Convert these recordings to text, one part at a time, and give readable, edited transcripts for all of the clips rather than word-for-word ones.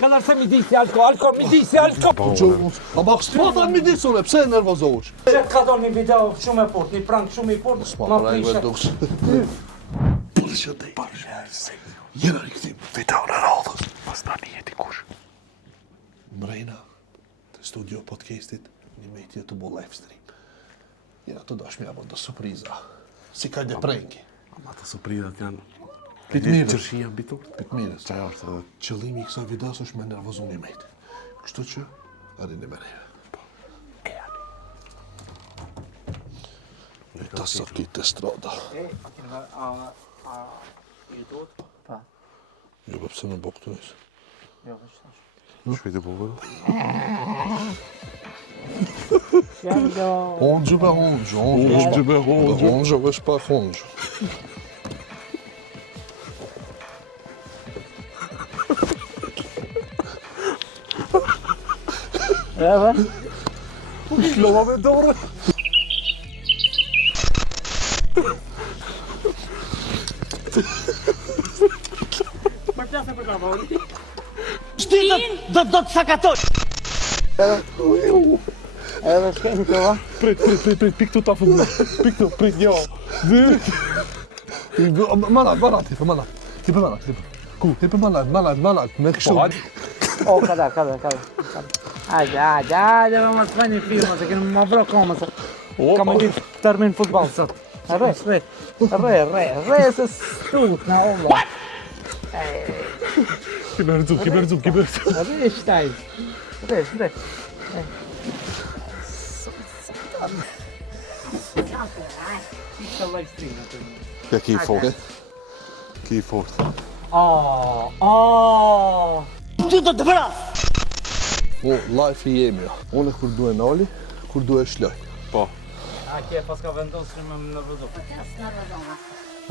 Kadar se mi disi alko, mi disi alko. A bak s'pata mi disune, pse nervozohesh? Që ka do një video shumë e fort, një prank shumë i fort, ma prishe. Përshë të i jena rikëtim video në radhës. Pas tani jeti kush. Mrejna, të studio podcastit, një mejtje të bo live stream. Jena të dash mja bërë të surpriza. Si ka një pranki. Ama të surprizat janë... Pitmirës. Qërshia mbi tokë. Pitmirës. Qaj është edhe... Qëllimi i kësaj videos është me nervozu një mejtë. Kështu që, arini me neve. E ta sakit të strada. I duhet? Pa. Jo, pëse në bo këtu njësë. Jo, vështë tash. Shpejt e bogë. Honxë be honxë, Honxë be honxë. Honxë vesh pa honxë. Eve? Shlova me dorë. Shtinë do të sakatoj! Edhe shkejnë të va? Prit, pik tu ta fëmë. Pik tu, prit, jo. Manat, Hipe manat. Ku? Hipe manat, me kështu. O, kada. Hajde, ma të fajnë i firma, se kënë ma vro koma, se ka me ditë termin futbol sot. Re, se stut na olla. Kiberzu. Re, shtaj. Re. Ishte live stream atë. Ja ki i fort. Ki i fort. Ty do të vras! O, life i jemi jo. Unë kur duhe nali, kur duhe shloj. Po. A kje pas ka vendosur me më nervozo.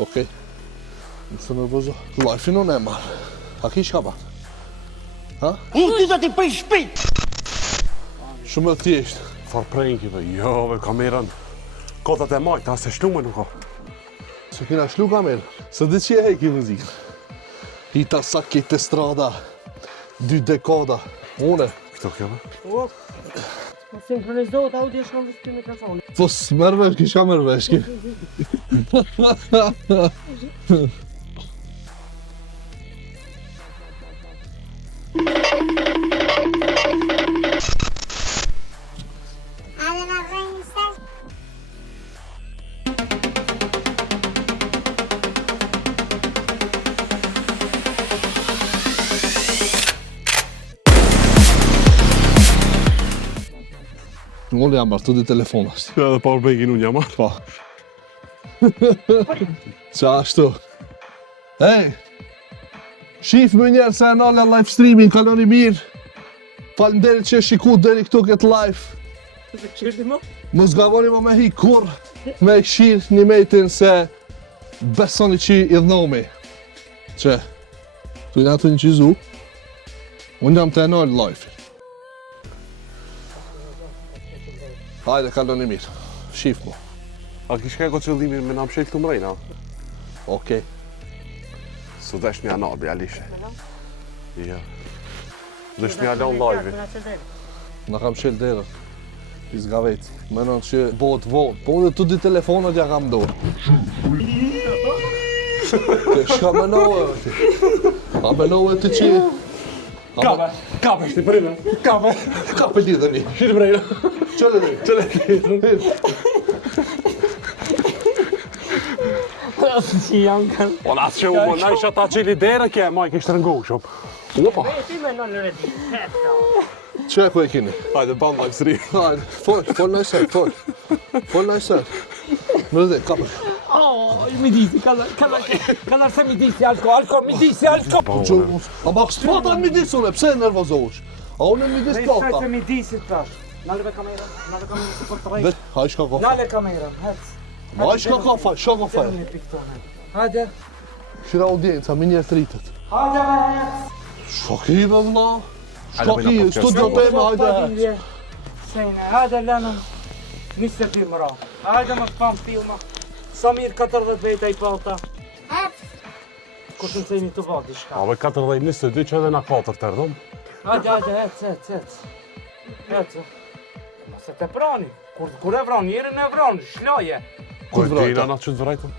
Okej. Nëse nervozo. Life i në e marë. A ki shka ba? Ha? Unë ty do t'i prish shpejt! Shumë e thjesht. Far prankive, jo, ve kameran. Kotat e majta, se shlume nuk ka. Se kena shlu kamerë. Se dhe që e heki muzikën. Hita sakit të strada. 2 dekada. Une. Këto kjo, me? Sinkronizohet audio shkëm të mikrofoni. Po s'mervesh, kisha mervesh ki. Unë jam martu di telefonas. Ja dhe powerbankin unë jam, Pa. Qa ashtu? Hej! Shif më njerë se e nale live streaming, kaloni mirë. Falenderit që e shiku deri këtu këtë live. Mos gavoni më me hi kur me e këshirë një mejtin se besoni që i dhnomi. Që, tu jena të një qizu, unë jam të e nale live. Hajde, kaloni mirë. Shif mu. A kishka e ko qëllimin me nga mshel këtu mrejna? Okej. Su dhesh mja nabi, alishe. Ja. Dhesh mja laun live-i. Në kam shel derën. I zgavet. Menon që bëhet vonë. Po dhe të di telefonat ja kam dorë. Ke shka menohe ti? A menohe ti që... Kape shti përime. Kape lidheni. Shti përime. Qële dhe? Asë që janë kanë. O nasë që u na isha ta qeli dera kje, ma i kishtë rëngu shumë. Opa. Ti me në redi. Që e ku e kini? Hajde, ban live stream. Hajde, fol në sër, fol në sër. Më dhe, kape. Mi disi, kadar se mi disi alko, mi disi alko. A bak s'pata mi disune, pse nervozohesh? A unë mi dis Shtaj pata. se mi disi të tash. Naleve kamerën si për të rejtë. Vet, haj shka kofa. Nale kamerën, hec. Haj shka kofa, shka kofa. Një piktone. Hajde. Shira audienca, mi njerë të rritët. Hajde me hec. Shaki me vla. Shaki, studio teme, hajde. Sejne, hajde lenëm. 22 mëra. Hajde më t'pam filma. Samir 40 veta i palta. Kush në cejni të vati shka. A ve 4 dhe 22 që edhe na 4 të erdhëm. Hajde, ec. Mos e te prani. Kur e vran, njerën e vran, shlaje. Kur vrajta? vrajta na që të vrajtën?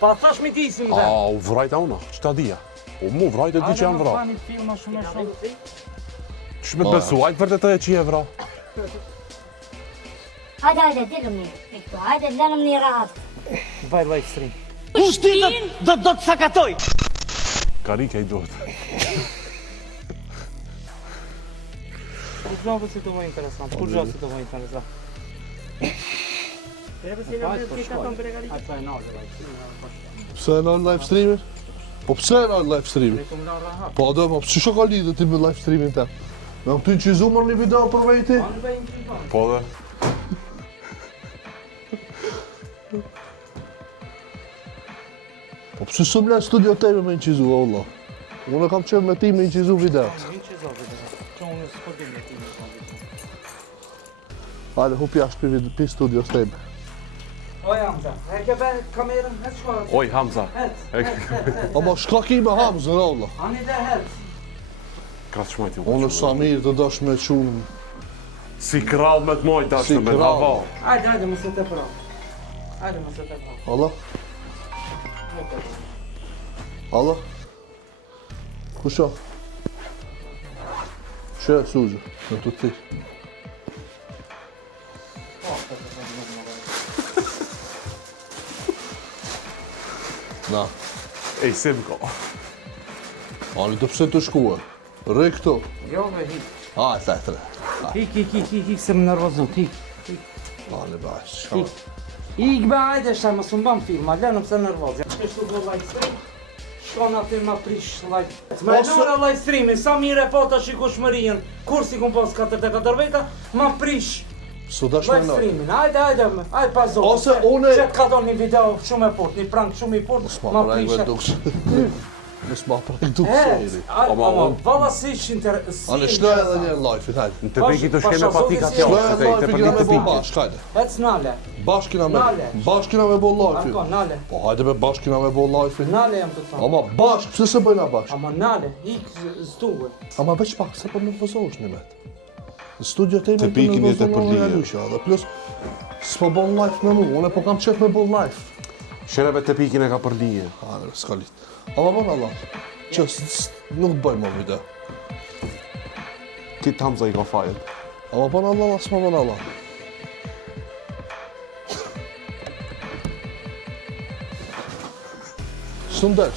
Pa thash mi disim dhe. U vrajta una, që ta dhja? Mu vrajta di që janë vra. Hajde, më filma shumë. Që me të besu, ajtë vërdet e që je vra. Hajde, dilëm një, Viktor, hajde, lënëm një rahat. Vaj live stream. Shtinën do të sakatoj. Karike i duhet. Kur gjohë si të vojë interesant, Hajde, Pse e nalë live streamin? Po pse e nalë live streamin? Po do, po që ka lidhë ti me live streamin te? Me më ty në qizu mërë një video për vejti? Po dhe. Po pse së mle studio teme me në qizu, Allah? Unë kam qenë me ti me në qizu videot. Hajde, hup jashtë për studios teme. Oj, Hamza, e ke be kamerën, e shko. Oj, Hamza. Ama shka ki me Hamzën, Allah? Ani dhe het. Kratë shmajti u. Unë Samir të dash me qunë. Si krall me të mojt Si ashtë me të krall. hava. Hajde, mos e te pra. Allah? Allah? Kusha? Shë, Suzë, në të të Na, Ej, si më ka. ani të pse të shkua? Rë këto. Jo, ve hik. A, të tre. Hik, se më nervozon, hik. Ani, baj, shka. Hik be, hajde, shaj, më së mbam filma, lënë pëse nervozja. Kështu do live stream, shkon aty ma prish live. Me nora live streamin, sa mire po të shikushmërien, kur si kun pos 44 veta, ma prish Së dash me live nojë. streamin, hajde pa zonë. Ose une- Që të ka do një video shumë e fort, një prank shumë i fort, S'ma ma prajnë me prish. dukës. S'ma prajnë dukës sejri. Ama, valla si që Ani, shloj edhe një live, hajde. Në të piki të shkeme pa tika Shkoj tjo. Shloj edhe live, Të kina përdi me të bo piki. bashkë, hajde. Ec nale, Bashkina me, Nale. bashkina me bo live. Arko, nale, Po hajde me bashkina me bo live. nale jam të thonë. Ama bashkë, pse se bëjna bashkë? Ama nale, ik zduhe. Ama veç pak, se për nervozohesh një met. Në studio të Të pikin e të përlije. Dhe plus, s'po bon live me mu, unë po kam qef me bon live. Shereve të pikin e ka përlije. Hajde, s'ka lit. Ama bon Allah, që nuk të bëjmë o video. Kitë Hamza i ka fajet. Ama bon Allah, s'ma bon Allah. Sundel.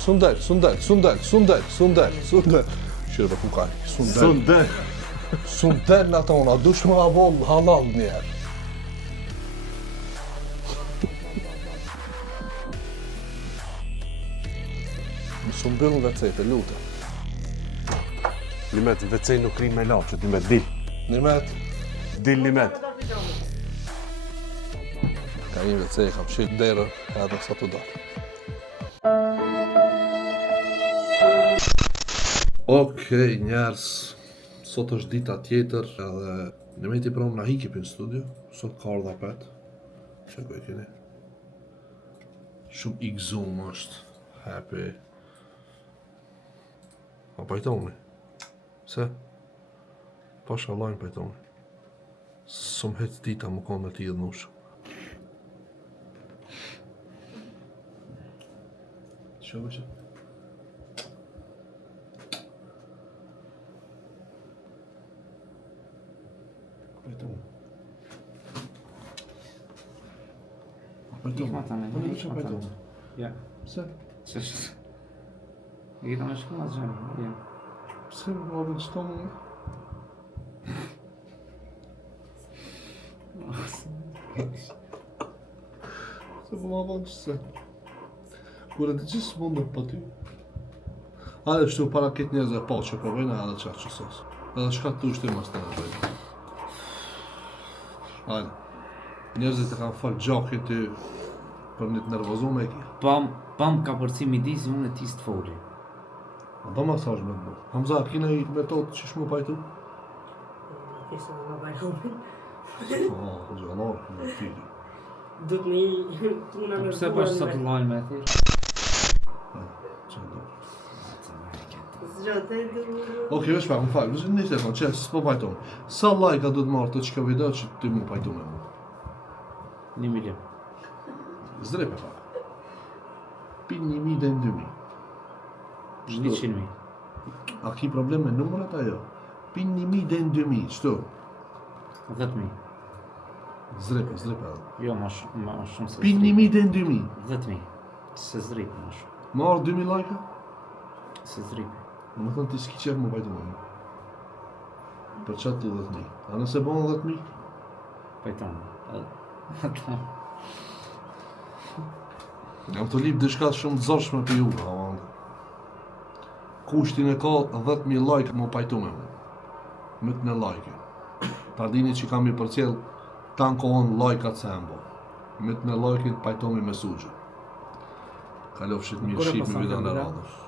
Shire për ku kaj, sundel. Sundel në tona, dush më avon halal njerë. Më sumbyllën vecete, lutë. Limet, vecej nuk rinë me laqët, limet, dil. Nimet, Dil limet. ka një vece, kam shqit derën, edhe sa të darë. Okej, njerës, sot është dita tjetër edhe në me ti promë na hiki për në studio, sot ka ardha pet, që ku e keni. Shumë i gzum është, happy. A pajtoni? Se? Pasha lajnë pajtoni. Së më hecë dita më konë me ti edhe nushë. Që vë që? Pajtoni. Ik ma të me, ik ma të me. Ja. Pse? Që është? I të me shku ma zhemë, ja. Pse më bërë në stomë në? Se po ma bërë qëse. Kure të gjithë mundë për ty. Hajde shtu para këtë njerëzve po që po vejna edhe qatë qësos. Edhe shka të ushtim mas të në vejna. Hajde. Njerëzit e kanë falë gjakit ty për një të nervozume e kia. Pam ka përci midis unë e ti së të foli. A do masaj me të bërë. Hamza, kina i metodë që shmu pajtu? Kështë më bajhomin. O, gjallar, në tiri. Do të me i tuna Pse pa është sa të lajnë me thirë? Që do. Zgjatë Okej, veç pak, më falë, një sekund, që s'po pajton. Sa like-a do të marrë të çka video që ti mu pajtu me mu? 1 milion. Zdrepe pak. Pin 1.000 dhe 2.000. 100.000. A ki problem me numrat ajo? Pin 1.000 dhe 2.000, qëto? 10.000. Zdrepe edhe. Jo, ma shumë se Pin 1.000 dhe 2.000. 10.000. Se zrip ma shumë. Marrë 2.000 like-a? Se zrip. Më thënë ti s'ki qef mu pajtu me mu. Për qatë ti 10.000. A nëse bon 10.000? Pajton. Jam të lip dishka shumë të zorshme për ju, aman. Kushtin e ka 10.000 like mu pajtu me mu. Mytë në like. Ta dini që kam i përcjell tanë kohën like-at se embo. Mytë në like-it pajtomi me sugjë. Kalofshit mirë shqip me video në radhës.